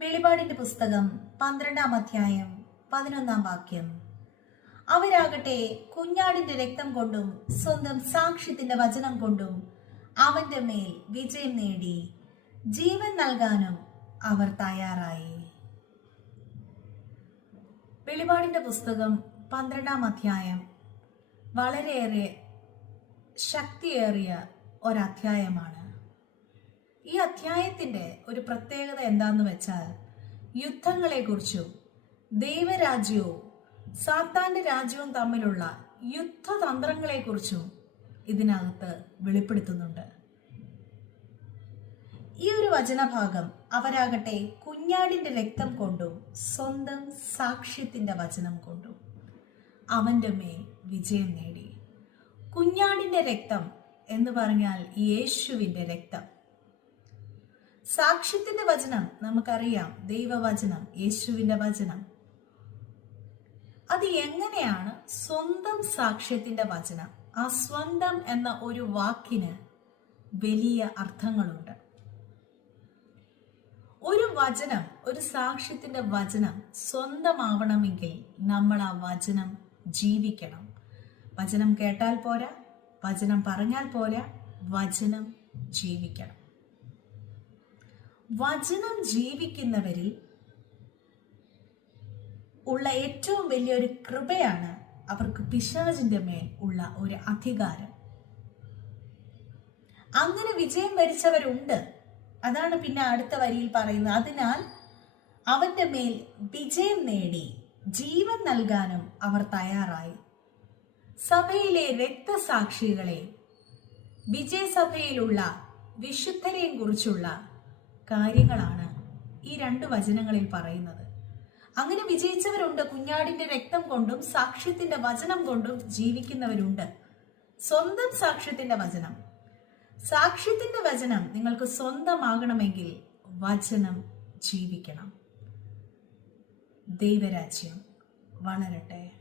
വെളിപാടിന്റെ പുസ്തകം പന്ത്രണ്ടാം അധ്യായം പതിനൊന്നാം വാക്യം. അവരാകട്ടെ കുഞ്ഞാടിന്റെ രക്തം കൊണ്ടും സ്വന്തം സാക്ഷ്യത്തിന്റെ വചനം കൊണ്ടും അവന്റെ മേൽ വിജയം നേടി. ജീവൻ നൽകാനും അവർ തയ്യാറായി. വെളിപാടിന്റെ പുസ്തകം പന്ത്രണ്ടാം അധ്യായം വളരെയേറെ ശക്തിയേറിയ ഒരധ്യായമാണ്. ഈ അധ്യായത്തിന്റെ ഒരു പ്രത്യേകത എന്താന്ന് വെച്ചാൽ യുദ്ധങ്ങളെക്കുറിച്ചും ദൈവരാജ്യവും സാത്താന്റെ രാജ്യവും തമ്മിലുള്ള യുദ്ധതന്ത്രങ്ങളെക്കുറിച്ചും ഇതിനകത്ത് വെളിപ്പെടുത്തുന്നുണ്ട്. ഈ ഒരു വചനഭാഗം അവരാകട്ടെ കുഞ്ഞാടിന്റെ രക്തം കൊണ്ടും സ്വന്തം സാക്ഷ്യത്തിന്റെ വചനം കൊണ്ടും അവന്റെ മേൽ വിജയം നേടി. കുഞ്ഞാടിന്റെ രക്തം എന്ന് പറഞ്ഞാൽ യേശുവിന്റെ രക്തം. സാക്ഷ്യത്തിന്റെ വചനം നമുക്കറിയാം. ദൈവവചനം യേശുവിന്റെ വചനം. അത് എങ്ങനെയാണ് സ്വന്തം സാക്ഷ്യത്തിന്റെ വചനം? ആ സ്വന്തം എന്ന ഒരു വാക്കിന് വലിയ അർത്ഥങ്ങളുണ്ട്. ഒരു വചനം ഒരു സാക്ഷ്യത്തിന്റെ വചനം സ്വന്തമാവണമെങ്കിൽ നമ്മൾ ആ വചനം ജീവിക്കണം. വചനം കേട്ടാൽ പോരാ വചനം പറഞ്ഞാൽ പോരാ വചനം ജീവിക്കണം. വചനം ജീവിക്കുന്നവരിൽ ഉള്ള ഏറ്റവും വലിയൊരു കൃപയാണ് അവർക്ക് പിശാചിന്റെ മേൽ ഉള്ള ഒരു അധികാരം. അങ്ങനെ വിജയം വരിച്ചവരുണ്ട്. അതാണ് പിന്നെ അടുത്ത വരിയിൽ പറയുന്നത്. അതിനാൽ അവന്റെ മേൽ വിജയം നേടി ജീവൻ നൽകാനും അവർ തയ്യാറായി. സഭയിലെ രക്തസാക്ഷികളെ വിജയസഭയിലുള്ള വിശുദ്ധരെയും കുറിച്ചുള്ള കാര്യങ്ങളാണ് ഈ രണ്ട് വചനങ്ങളിൽ പറയുന്നത്. അങ്ങനെ വിജയിച്ചവരുണ്ട് കുഞ്ഞാടിന്റെ രക്തം കൊണ്ടും സാക്ഷ്യത്തിന്റെ വചനം കൊണ്ടും ജീവിക്കുന്നവരുണ്ട്. സ്വന്തം സാക്ഷ്യത്തിന്റെ വചനം. സാക്ഷ്യത്തിന്റെ വചനം നിങ്ങൾക്ക് സ്വന്തമാകണമെങ്കിൽ വചനം ജീവിക്കണം. ദൈവരാജ്യം വളരട്ടെ.